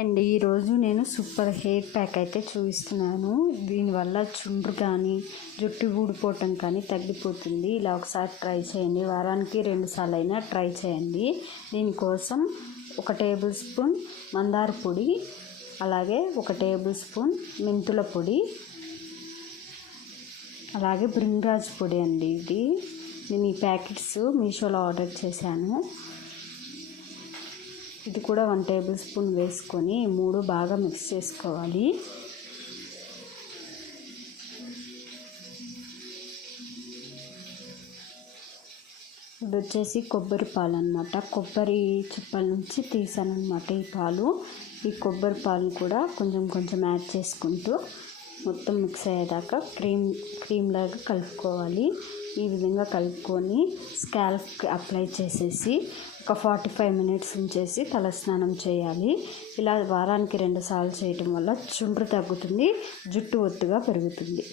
అండి ఈరోజు నేను సూపర్ హెయిర్ ప్యాక్ అయితే చూపిస్తున్నాను. దీనివల్ల చుండ్రు కానీ జుట్టు ఊడిపోవటం కానీ తగ్గిపోతుంది. ఇలా ఒకసారి ట్రై చేయండి. వారానికి 2 సార్లు అయినా ట్రై చేయండి. దీనికోసం 1 టేబుల్ స్పూన్ మందార పొడి, అలాగే 1 టేబుల్ స్పూన్ మెంతుల పొడి, అలాగే బ్రింగ్రాజ్ పొడి అండి. నేను ఈ ప్యాకెట్స్ మీషోలో ఆర్డర్ చేశాను. ఇది కూడా 1 టేబుల్ స్పూన్ వేసుకొని 3 బాగా మిక్స్ చేసుకోవాలి. ఇది వచ్చేసి కొబ్బరి పాలు అన్నమాట. కొబ్బరి చిప్పల నుంచి తీసాను అన్నమాట ఈ పాలు. ఈ కొబ్బరి పాలు కూడా కొంచెం కొంచెం యాడ్ చేసుకుంటూ మొత్తం మిక్స్ అయ్యేదాకా క్రీమ్ లాగా కలుపుకోవాలి. ఈ విధంగా కలుపుకొని స్కాల్ప్కి అప్లై చేసేసి ఒక 45 మినిట్స్ ఉంచేసి తలస్నానం చేయాలి. ఇలా వారానికి 2 సార్లు చేయటం వల్ల చుండ్రు తగ్గుతుంది, జుట్టు ఒత్తుగా పెరుగుతుంది.